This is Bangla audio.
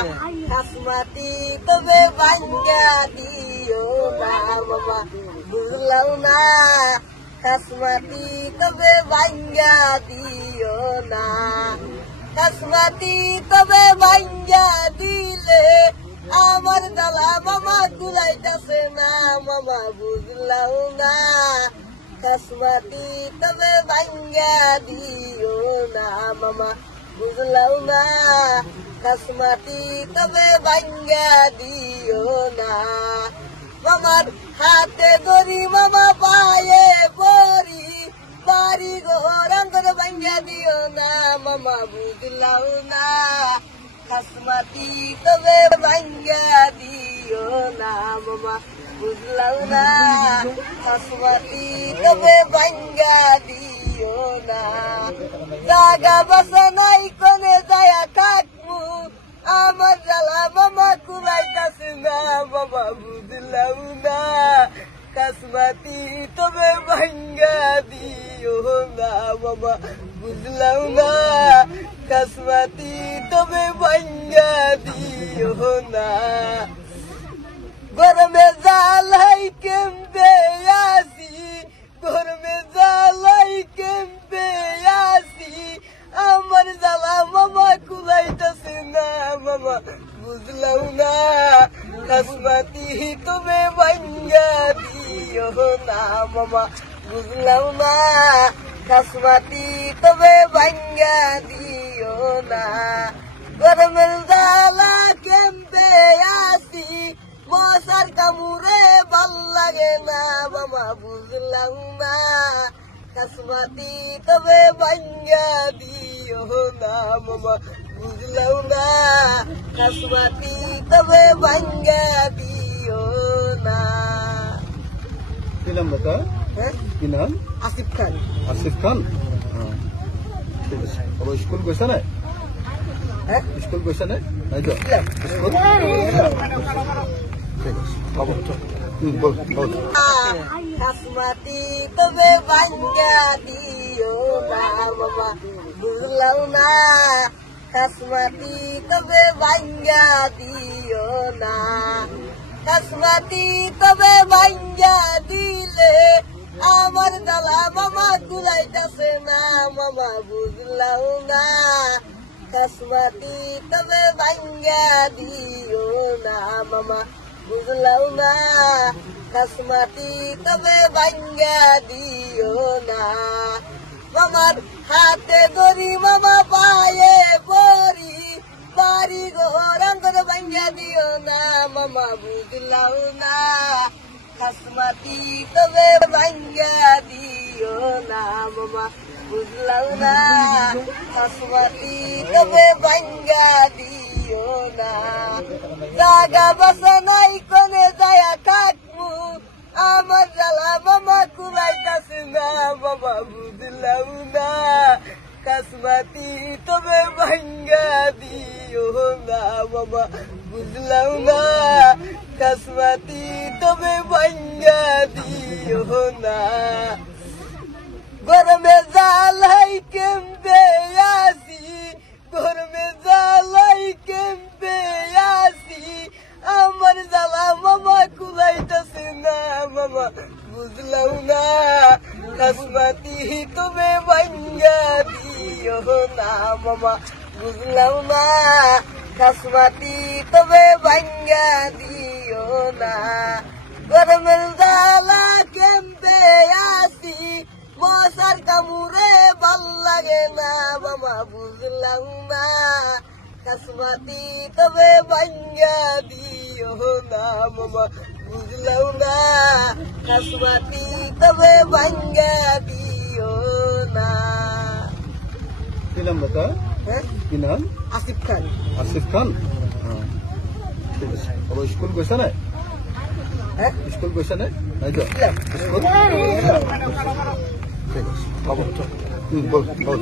খাসমাতি তবে ভাঙ্গা দিও না মামা বুঝলাম না খাসমাতি তবে ভাঙ্গা দিও না খাসমাতি তবে ভাঙ্গা দিলে আমার জ্বালা মামা কুলাইতাছে না মামা বুঝলাম না খাসমাতি তবে ভাঙ্গা দিও না মামা বুঝলাম না খাসমাতি তবে ভাঙ্গা দিও না মামার হাতে ধরি মামা পায়ে পরি বাড়ি ঘর অন্তর ভাঙ্গা দিও না মামা বুঝলাম না খাসমাতি তবে ভাঙ্গা দিও না মামা বুঝলাম না খাসমাতি তবে ভাঙ্গা দিও না জাগা বাসা নাই কোনে যায়া থাকবো আমার জ্বালা মামা কুলাইতাছে না মামা বুঝলাম না খাসমাতি তবে ভাঙ্গা দিও না মামা বুঝলাম না খাসমাতি তবে ভাঙ্গা দিও না গরমে জ্বালাই কেমবে আসি গরমে জ্বালাই কেমবে আসি আমার জ্বালা মামা কুলাইতাছে না মামা বুঝলাম না খাসমাতি তবে ভাঙ্গা দিও না মামা বুঝলাম না খাসমাতি তবে ভাঙ্গা দিও না গরমের জ্বালা কেমবে আসি মশার কামড়ে ভাল লাগে না মামা বুঝলাম না খাসমাতি তবে ভাঙ্গা দিও না মামা বুঝলাম না খাসমাতি তবে ভাঙ্গা দিও না কি নাম বেটা কি নাম আসিফ খান আসিফ খান ঠিক আছে স্কুল গৈছা নাই স্কুল গৈছা নাই নাই যোৱা স্কুল ঠিক আছে হ'ব বল খাসমাতি তবে ভাঙ্গা দিও না মামা বুঝলাম না খাসমাতি তবে ভাঙ্গা দিও না খাসমাতি তবে ভাঙ্গা দিলে আমার জ্বালা মামা কুলাইতাছে না মামা বুঝলাম না খাসমাতি তবে ভাঙ্গা দিও না মামা বুঝলাম না খাসমাতি তবে ভাঙ্গা দিও না মামার হাতে ধরি মামা পায়ে পরি বাড়ি ঘর অন্তর ভাঙ্গা দিও না মামা বুঝলাম না খাসমাতি তবে ভাঙ্গা দিও না মামা বুঝলাম না খাসমাতি তবে ভাঙ্গা দিও না জাগা বাসা নাই কোনে যায়া থাকবো আমার জ্বালা মামা কুলাইতাছে না মামা বুঝলাম না খাসমাতি তবে ভাঙ্গা দিও না মামা বুঝলাম না খাসমাতি তবে ভাঙ্গা দিও না গরমে জ্বালাই কেমবে আসি গরমে জ্বালাই কেমবে আসি আমার জ্বালা মামা কুলাইতাছে না মামা বুঝলাম না খাসমাতি তবে ভাঙ্গা দিও না মামা বুঝলাম না খাসমাতি তবে ভাঙ্গা দিও না গরমের জ্বালা কেমবে আসি মশার কামড়ে ভাল লাগে না মামা বুঝলাম না খাসমাতি তবে ভাঙ্গা দিও না মামা বুঝলাম না খাসমাতি তবে ভাঙ্গা দিও না কি নাম বেটা কি নাম আসিফ খান আসিফ খান ঠিক আছে স্কুল গৈছা নাই স্কুল গৈছা নাই নাই যোৱা স্কুল ঠিক আছে হ'ব বল